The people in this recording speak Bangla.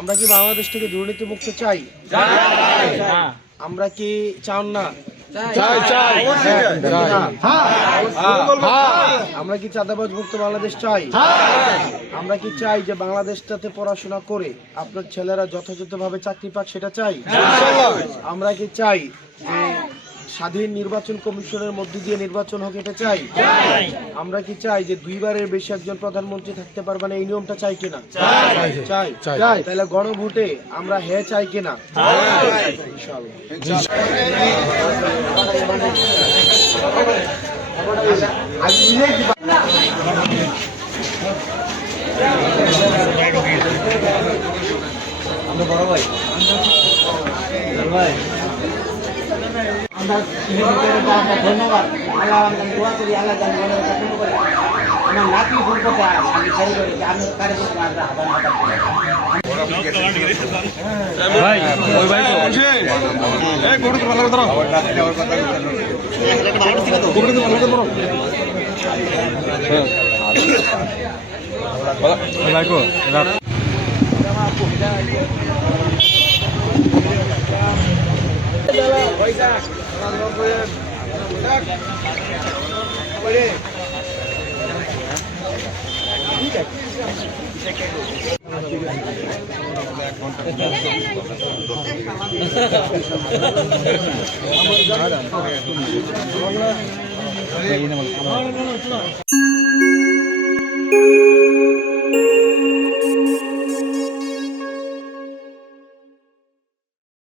আমরা কি বাংলাদেশ থেকে দুর্নীতি মুক্ত চাই। আমরা কি চান না? না। আমরা কি চাঁদাবাজ মুক্ত বাংলাদেশ চাই? আমরা কি চাই যে বাংলাদেশটাতে পড়াশোনা করে আপনার ছেলেরা যথাযথভাবে চাকরি পাক সেটা চাই? আমরা কি চাই যে স্বাধীন নির্বাচন কমিশনের মধ্য দিয়ে নির্বাচন হোক এটা চাই। আমরা কি চাই যে দুইবারের বেশি একজন প্রধানমন্ত্রী থাকতে পারবে না? এই নিয়মটা চাই কিনা? চাই। চাই। তাহলে গণভোটে আমরা হ্যাঁ চাই কিনা? ইনশাআল্লাহ আমরা ধন্যবাদ আল্লাহ আমাকে দোয়া করি আল্লাহ জানি মনে পূর্ণ করে আমার নাতি ভুল করতে আমি খালি করি আমি কারে করতে আমরা হাজার হাজার Thank